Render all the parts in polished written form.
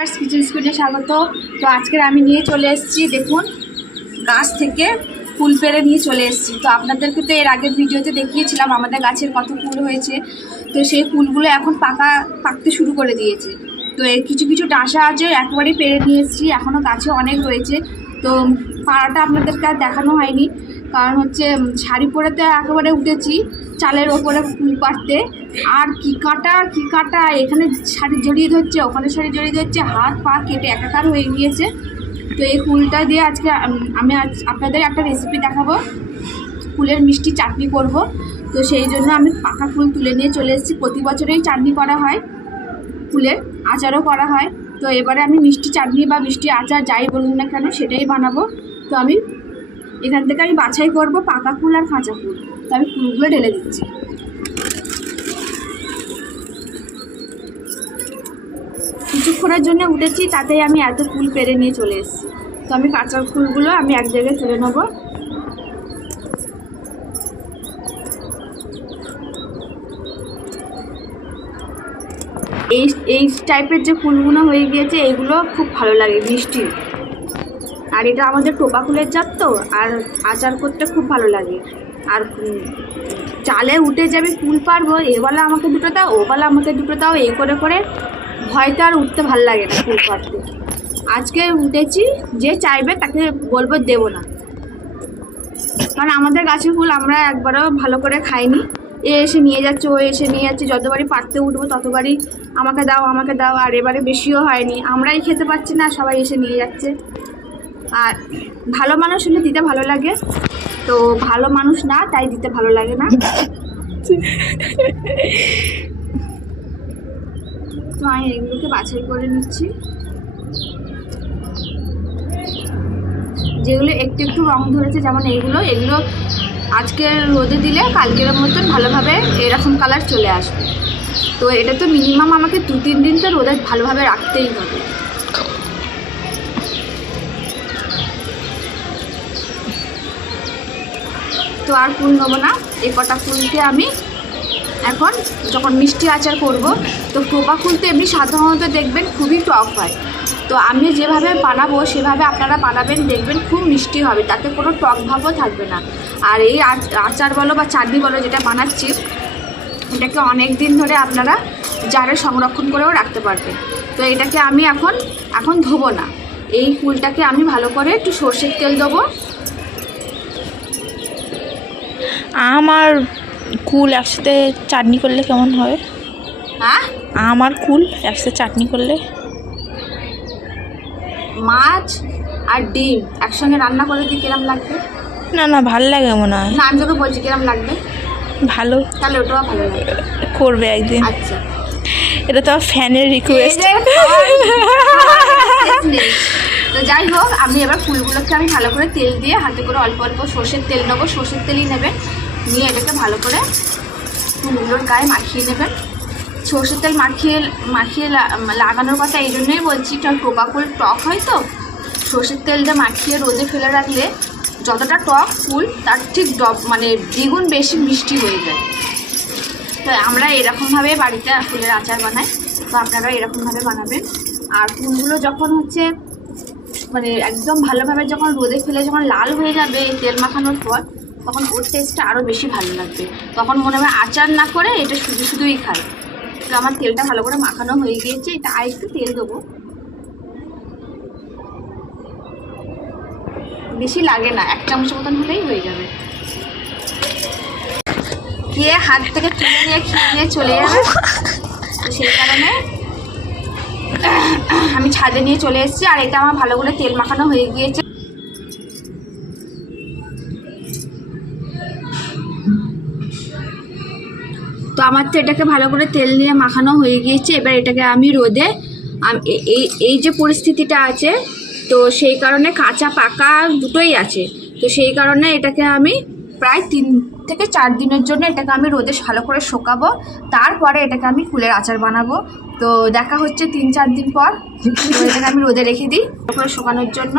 Kitchen স্কুলে স্বাগত। তো আজকের আমি নিয়ে চলে এসেছি, দেখুন গাছ থেকে ফুল পেড়ে নিয়ে চলে এসেছি। তো আপনাদেরকে তো এর আগের ভিডিওতে দেখিয়েছিলাম আমাদের গাছের কত ফুল হয়েছে। তো সেই ফুলগুলো এখন পাকতে শুরু করে দিয়েছে। তো এর কিছু কিছু ডাঁসা আছে একেবারেই পেড়ে নিয়ে এসেছি, এখনও গাছে অনেক রয়েছে। তো পাড়াটা আপনাদেরকে আর দেখানো হয়নি, কারণ হচ্ছে শাড়ি পরেতে একেবারে উঠেছি চালের ওপরে ফুল পাড়তে। আর কি কাটা এখানে শাড়ি জড়িয়ে ধরছে, ওখানে শাড়ি জড়িয়ে ধরছে, হাত পা কেটে একাকার হয়ে গিয়েছে। তো এই ফুলটা দিয়ে আজকে আমি আপনাদের একটা রেসিপি দেখাবো, ফুলের মিষ্টি চাটনি করব। তো সেই জন্য আমি পাকা ফুল তুলে নিয়ে চলে এসেছি। প্রতি বছরেই চাটনি করা হয়, ফুলের আচারও করা হয়। তো এবারে আমি মিষ্টি চাটনি বা মিষ্টি আচার যাই বলুন না কেন সেটাই বানাবো। তো আমি এখান থেকে বাছাই করব পাকা ফুল আর কাঁচা ফুল। তো আমি ফুলগুলো ঢেলে দিচ্ছি। কিছুক্ষণের জন্য উঠেছি, তাতেই আমি এত ফুল পেরে নিয়ে চলে এসেছি। তো আমি কাঁচা ফুলগুলো আমি এক জায়গায় তুলে নেব। এই টাইপের যে ফুলগুলো হয়ে গিয়েছে এইগুলো খুব ভালো লাগে, মিষ্টি। আর এটা আমাদের টোপা ফুলের জাত, তো আর আচার করতে খুব ভালো লাগে। আর চালে উঠে যাবে ফুল পারবো, এবেলা আমাকে দুটো দাও, ওবেলা আমাকে দুটো দাও, এই করে করে ভয়তে আর উঠতে ভালো লাগে না ফুল পারতে। আজকে উঠেছি, যে চাইবে তাকে বলবো দেবো না, কারণ আমাদের গাছের ফুল আমরা একবারও ভালো করে খাইনি। এ এসে নিয়ে যাচ্ছে, ও এসে নিয়ে যাচ্ছে, যতবারই পারতে উঠবো ততবারই আমাকে দাও আমাকে দাও। আর এবারে বেশিও হয়নি, আমরাই খেতে পারছি না, সবাই এসে নিয়ে যাচ্ছে। আর ভালো মানুষ হলে দিতে ভালো লাগে, তো ভালো মানুষ না তাই দিতে ভালো লাগে না। তো আমি এগুলোকে বাছাই করে নিচ্ছি। যেগুলো একটু একটু রং ধরেছে, যেমন এগুলো আজকে রোদে দিলে কালকের মতন ভালোভাবে এরকম কালার চলে আসবে। তো এটা তো মিনিমাম আমাকে 2-3 দিন তো রোদে ভালোভাবে রাখতেই হবে। তো আর ফুল নেবো না, এই কটা ফুলকে আমি এখন যখন মিষ্টি আচার করব। তো টোপা ফুল তো এমনি সাধারণত দেখবেন খুবই টক হয়। তো আমি যেভাবে বানাবো সেভাবে আপনারা বানাবেন, দেখবেন খুব মিষ্টি হবে, তাতে কোনো টক ভাবও থাকবে না। আর এই আচার বলো বা চাটনি বলো যেটা বানাচ্ছি, এটাকে অনেক দিন ধরে আপনারা জারে সংরক্ষণ করেও রাখতে পারবেন। তো এটাকে আমি এখন ধোবো না, এই ফুলটাকে আমি ভালো করে একটু সর্ষের তেল দেবো। আমার কুল একসাথে চাটনি করলে কেমন হবে? হ্যাঁ, আমার কুল একসাথে চাটনি করলে, মাছ আর ডিম একসঙ্গে রান্না করে দিয়ে কিরম লাগবে? না না ভাল লাগে মনে হয়। না, আমি তোকে বলছি কিরম লাগবে। ভালো, তাহলে ওটাও ভালো লাগে, করবে একদিন। আচ্ছা, এটা তো আমার ফ্যানের রিকোয়েস্ট। তো যাই হোক, আমি এবার ফুলগুলোকে আমি ভালো করে তেল দিয়ে হাতে করে অল্প অল্প সর্ষের তেল নেবো, সর্ষের তেলই নেবেন, নিয়ে এটাকে ভালো করে ফুলগুলোর গায়ে মাখিয়ে নেবেন। সর্ষের তেল মাখিয়ে লাগানোর কথা এই জন্যই বলছি, কারণ টোপা ফুল টক হয়, তো সর্ষের তেল দিয়ে মাখিয়ে রোদে ফেলে রাখলে যতটা টক ফুল তার ঠিক মানে দ্বিগুণ বেশি মিষ্টি হয়ে যায়। তো আমরা এরকমভাবে বাড়িতে ফুলের আচার বানাই, তো আপনারা এরকমভাবে বানাবেন। আর ফুলগুলো যখন হচ্ছে মানে একদম ভালোভাবে যখন রোদে ফেলে যখন লাল হয়ে যাবে তেল মাখানোর পর, তখন ওর টেস্টটা আরও বেশি ভালো লাগবে। তখন মনে হবে আচার না করে এটা শুধুই খাই। তো আমার তেলটা ভালো করে মাখানো হয়ে গিয়েছে, এটা আর একটু তেল দেবো, বেশি লাগে না, 1 চামচ মতন হলেই হয়ে যাবে। কে হাত থেকে তুলে নিয়ে খেয়ে নিয়ে চলে যাবে, তো সেই কারণে আমি ছাদে নিয়ে চলে এসেছি। আর এটা আমার ভালো করে তেল মাখানো হয়ে গিয়েছে। তো আমার তো এটাকে ভালো করে তেল দিয়ে মাখানো হয়ে গিয়েছে। এবার এটাকে আমি রোদে, এই যে পরিস্থিতিটা আছে, তো সেই কারণে কাঁচা পাকা দুটোই আছে, তো সেই কারণে এটাকে আমি প্রায় 3 থেকে 4 দিনের জন্য এটাকে আমি রোদে ভালো করে শুকাবো। তারপরে এটাকে আমি ফুলের আচার বানাবো। তো দেখা হচ্ছে 3-4 দিন পর। তো এটাকে আমি রোদে রেখে দিই ভালো করে শুকানোর জন্য।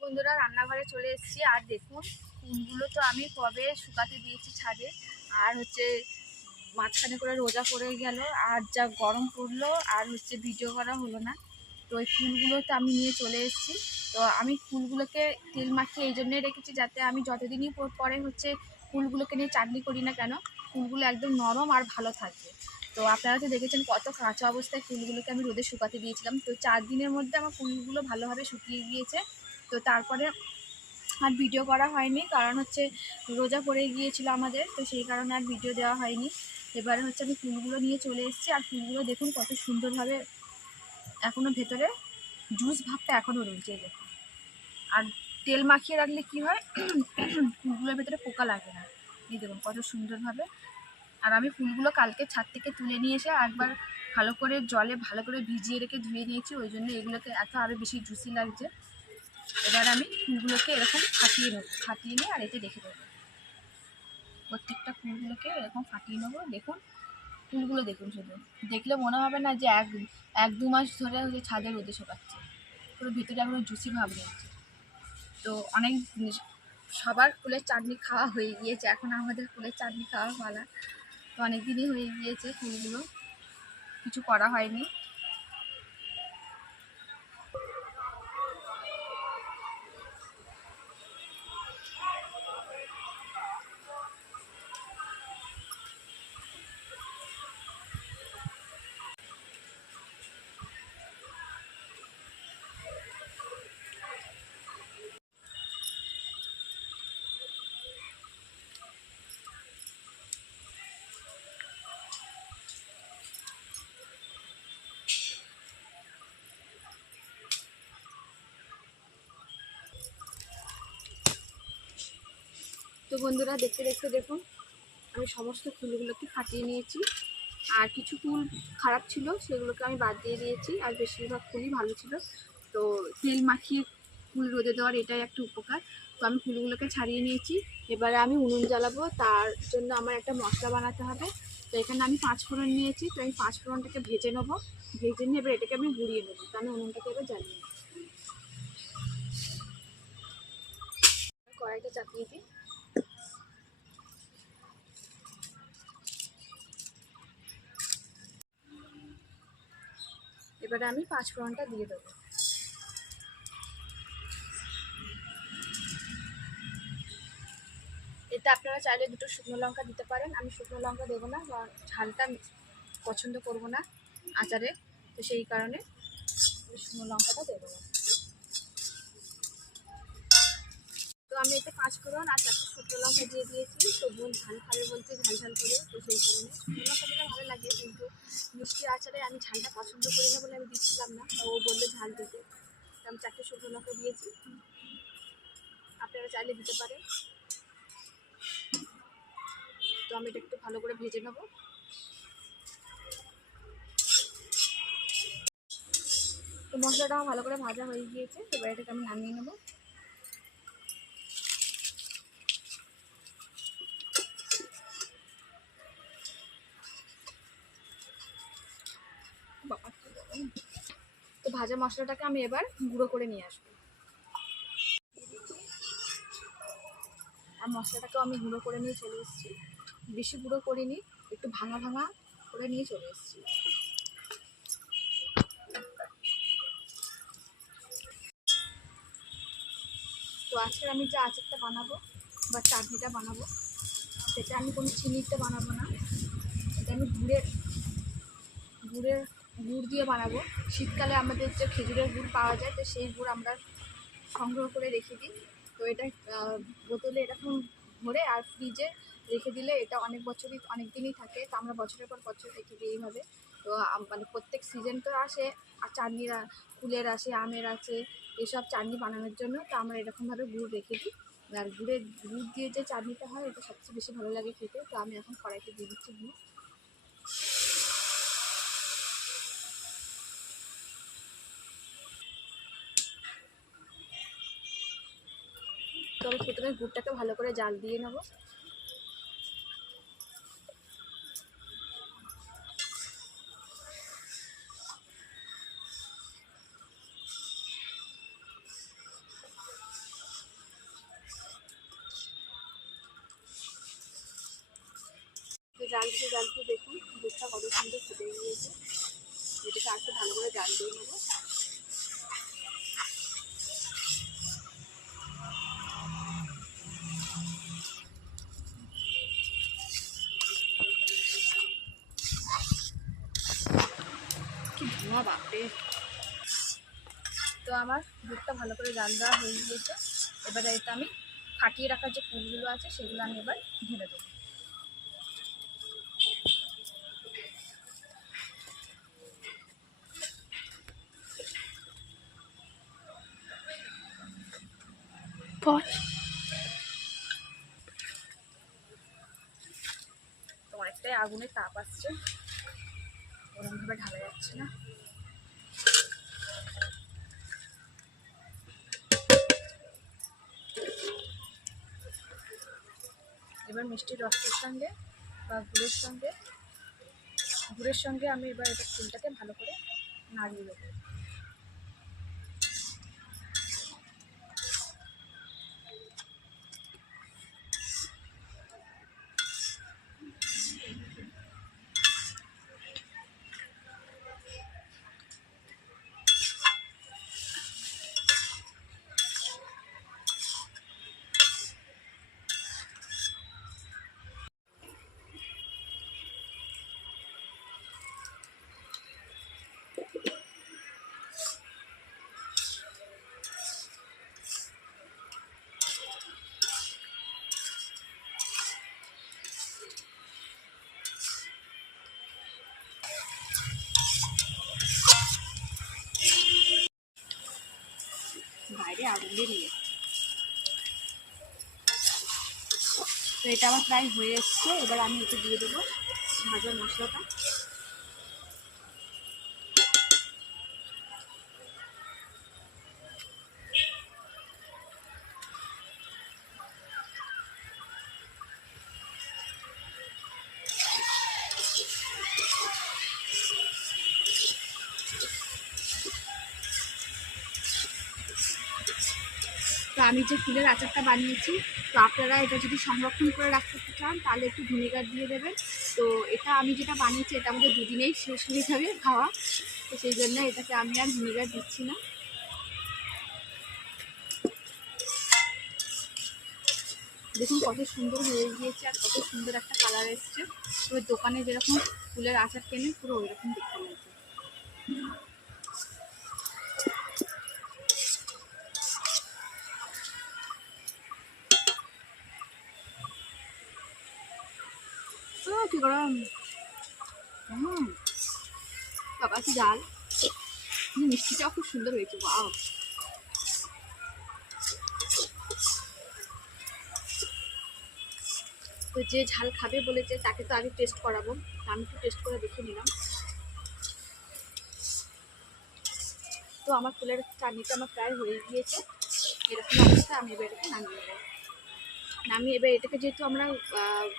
বন্ধুরা, রান্নাঘরে চলে এসেছি। আর দেখুন ফুলগুলো তো আমি কবে শুকাতে দিয়েছি ছাদে, আর হচ্ছে মাঝখানে করে রোজা পড়ে গেল, আর যা গরম পড়লো, আর হচ্ছে ভিডিও করা হলো না। তো ওই ফুলগুলোতে আমি নিয়ে চলে এসেছি। তো আমি ফুলগুলোকে তেল মাখিয়ে এই জন্যই রেখেছি, যাতে আমি যতদিনই পরে হচ্ছে ফুলগুলোকে নিয়ে চাটনি করি না কেন, ফুলগুলো একদম নরম আর ভালো থাকবে। তো আপনারা তো দেখেছেন কত কাঁচা অবস্থায় ফুলগুলোকে আমি রোদে শুকাতে দিয়েছিলাম। তো 4 দিনের মধ্যে আমার ফুলগুলো ভালোভাবে শুকিয়ে গিয়েছে। তো তারপরে আর ভিডিও করা হয়নি, কারণ হচ্ছে রোজা পড়ে গিয়েছিল আমাদের, তো সেই কারণে আর ভিডিও দেওয়া হয়নি। এবারে হচ্ছে আমি ফুলগুলো নিয়ে চলে এসেছি, আর ফুলগুলো দেখুন কত সুন্দরভাবে এখনও ভেতরে জুস ভাবটা এখনও রয়েছে, এই দেখুন। আর তেল মাখিয়ে রাখলে কি হয়, ফুলগুলোর ভেতরে পোকা লাগে না। এই দেখুন কত সুন্দরভাবে। আর আমি ফুলগুলো কালকে ছাদ থেকে তুলে নিয়ে এসে একবার ভালো করে জলে ভালো করে ভিজিয়ে রেখে ধুয়ে নিয়েছি, ওই জন্য এগুলোকে এত আরও বেশি জুসি লাগছে। এবার আমি ফুলগুলোকে এরকম ফাটিয়ে নেবো, ফাটিয়ে নিয়ে আর এতে রেখে দেবো। প্রত্যেকটা ফুলগুলোকে এরকম ফাটিয়ে নেবো। দেখুন ফুলগুলো দেখুন, শুধু দেখলে মনে হবে না যে এক দু মাস ধরে হচ্ছে ছাদে রোদে শোকাচ্ছে। পুরো ভিতরে এখনো জুসি ভাব রয়েছে। তো অনেক সবার ফুলের চাটনি খাওয়া হয়ে গিয়েছে, এখন আমাদের ফুলের চাটনি খাওয়া পালা। তো অনেক দিনই হয়ে গিয়েছে, ফুলগুলো কিছু করা হয়নি। তো বন্ধুরা দেখতে দেখতে দেখুন আমি সমস্ত ফুলগুলোকে ফাটিয়ে নিয়েছি। আর কিছু ফুল খারাপ ছিল, সেগুলোকে আমি বাদ দিয়ে দিয়েছি, আর বেশিরভাগ ফুলই ভালো ছিল। তো তেল মাখিয়ে ফুল রোদে দেওয়ার এটাই একটা উপকার। তো আমি ফুলগুলোকে ছাড়িয়ে নিয়েছি। এবারে আমি উনুন জ্বালাবো, তার জন্য আমার একটা মশলা বানাতে হবে। তো এখানে আমি 5 ফোড়ন নিয়েছি, তো আমি 5 ফোড়নটাকে ভেজে নেবো। ভেজে নিয়ে এবার এটাকে আমি গুঁড়িয়ে নেবো। তো আমি উনুনটাকে এবার জ্বালিয়ে নেবো, কড়াইটা চাপিয়ে দিই। এবারে আমি 5 ফোড়নটা দিয়ে দেবো। এতে আপনারা চাইলে 2টো শুকনো লঙ্কা দিতে পারেন। আমি শুকনো লঙ্কা দেবো না, কারণ ঝালটা পছন্দ করব না আচারে, তো সেই কারণে শুকনো লঙ্কাটা দেবো না। তো আমি এতে 5 ফোড়ন আর 4টে শুকনো লঙ্কা দিয়ে দিয়েছি। তো বোন ঝাল খাবে বলতে ঝাল ঝাল করে, তো সেই কারণে শুকনো লঙ্কা দিলে ভালো লাগে, কিন্তু মিষ্টি আচারে আমি ঝালটা পছন্দ করি না বলে আমি দিচ্ছিলাম না। ও বললে ঝাল দিতে, তো আমি 4টে শুকনো লঙ্কা দিয়েছি। আপনারা চাইলে দিতে পারেন। তো আমি এটা একটু ভালো করে ভেজে নেবো। তো মশলাটাও ভালো করে ভাজা হয়ে গিয়েছে, এবার এটাকে আমি নামিয়ে নেবো। তো ভাজা মশলাটাকে আমি এবার গুঁড়ো করে নিয়ে আসবো। আর মশলাটাকেও আমি গুঁড়ো করে নিয়ে চলে এসেছি। বেশি গুঁড়ো করিনি, একটু ভাঙা ভাঙা করে নিয়ে চলে এসেছি। তো আজকে আমি যে আচারটা বানাবো বা চাটনিটা বানাবো, সেটা আমি কোনো চিনিতে বানাবো না, এটা আমি গুড় দিয়ে বানাবো। শীতকালে আমাদের যে খেজুরের গুড় পাওয়া যায়, তো সেই গুড় আমরা সংগ্রহ করে রেখে দিই। তো এটা বোতলে এরকম ভরে আর ফ্রিজে রেখে দিলে এটা অনেক দিনই থাকে। তো আমরা বছরের পর বছর রেখে দিই এইভাবে। তো মানে প্রত্যেক সিজন তো আসে, আর চাটনির ফুলের আসে, আমের আছে, এসব চাটনি বানানোর জন্য। তো আমরা এরকমভাবে গুড় রেখে দিই। আর গুড় দিয়ে যে চাটনিটা হয়, এটা সবচেয়ে বেশি ভালো লাগে খেতে। তো আমি এখন কড়াইতে দিয়ে দিচ্ছি গুড়। তো আমি প্রথমে গুড়টাকে ভালো করে জাল দিয়ে নেবো। জাল দিতে দেখুন দুধটা কত সুন্দর ফুটে গিয়েছে। এটাকে আজকে ভালো করে জাল দিয়ে নেবো। কি ধোঁয়া বাপরে। তো আমার দুধটা ভালো করে জাল দেওয়া হয়ে গিয়েছে। এবারে এটা আমি ফাটিয়ে রাখার যে ফুলগুলো আছে সেগুলো আমি এবার ঢেলে দেবো। তো অনেকটাই আগুনের তাপ আসছে, ওরকমভাবে ঢালা যাচ্ছে না। এবার মিষ্টির রসের সঙ্গে বা গুড়ের সঙ্গে আমি এবার এটা ফুলটাকে ভালো করে নাড়িয়ে দেবো। বাইরে আগুন বেরিয়ে, তো এটা আমার প্রায় হয়ে এসছে। এবার আমি এতে দিয়ে দেবো ভাজা মশলাটা। তো আমি যে ফুলের আচারটা বানিয়েছি, তো আপনারা এটা যদি সংরক্ষণ করে রাখতে চান তাহলে একটু ভিনেগার দিয়ে দেবেন। তো এটা আমি যেটা বানিয়েছি এটা আমাদের দুদিনেই শেষ হয়ে যাবে খাওয়া, তো সেই জন্য এটাকে আমি আর ভিনেগার দিচ্ছি না। দেখুন কত সুন্দর হয়ে গিয়েছে আর কত সুন্দর একটা কালার এসছে। পুরো দোকানে যেরকম ফুলের আচার কেনেন পুরো ওই রকম দেখতে লাগছে। কি গরম, বাবা কি জাল, মিষ্টিটাও খুব সুন্দর হয়েছে। বাহ, তো যে ঝাল খাবে বলেছে তাকে তো আগে টেস্ট করাবো, আমি একটু টেস্ট করে দেখে নিলাম। তো আমার ফুলের চাটনিটা আমার প্রায় হয়ে গিয়েছে। এরকম অবস্থা আমি এবার এটাকে নামিয়ে নেব। নামিয়ে এবার এটাকে যেহেতু আমরা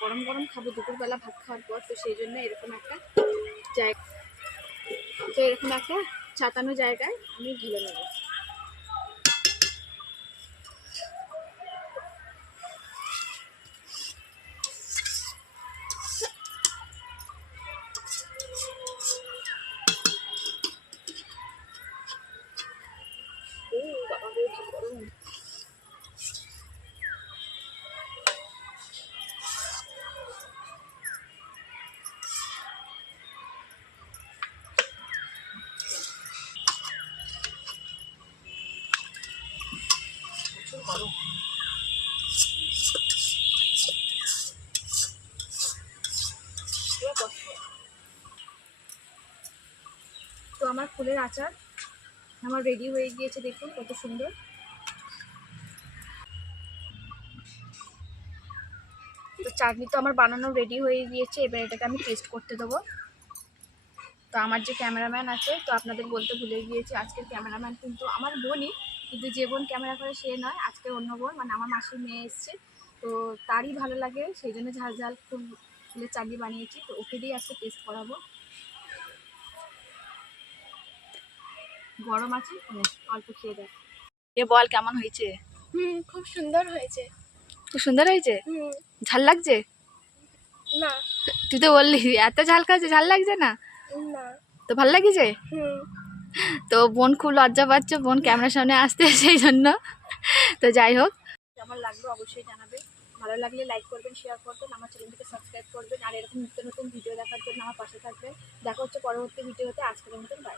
গরম গরম খাবো দুপুরবেলা ভাত খাওয়ার পর, তো সেই জন্য এরকম একটা জায়গা, তো এরকম একটা ছাতানো জায়গায় আমি ঢেলে নেব। তো আমার ফুলের আচার আমার রেডি হয়ে গিয়েছে, দেখুন কত সুন্দর। তো চাটনি তো আমার বানানো রেডি হয়ে গিয়েছে, এবার এটাকে আমি টেস্ট করতে দেবো। তো আমার যে ক্যামেরাম্যান আছে, তো আপনাদের বলতে ভুলে গিয়েছি আজকের ক্যামেরাম্যান কিন্তু আমার বোনই, কিন্তু যে বোন ক্যামেরা করে সে নয়, আজকে অন্য বোন, মানে আমার মাসির মেয়ে এসছে। তো তারই ভালো লাগে সেই জন্য ঝাল ঝাল ফুলের চাটনি বানিয়েছি, তো ওকে দিয়ে আজকে টেস্ট করাবো। গরম আছে, অল্প খেয়ে দেখ। এ বল কেমন হয়েছে? খুব সুন্দর হয়েছে। খুব সুন্দর হয়েছে। ঝাল লাগছে না। তুই তো বললি এত ঝাল খাচ্ছে, ঝাল লাগছে না? না। তো ভালো লাগিছে? হুম। তো বোন খুব লজ্জা পাচ্ছে, বোন ক্যামেরার সামনে আসতে সেই জন্য। তো যাই হোক, কেমন লাগলো অবশ্যই জানাবে। ভালো লাগলে লাইক করবেন, শেয়ার করবেন, আমার চ্যানেলটিকে সাবস্ক্রাইব করবেন, আর এরকম নিত্য নতুন ভিডিও দেখার জন্য আমার পাশে থাকবেন। দেখা হচ্ছে পরবর্তী ভিডিওতে। আজকের মতন বাই।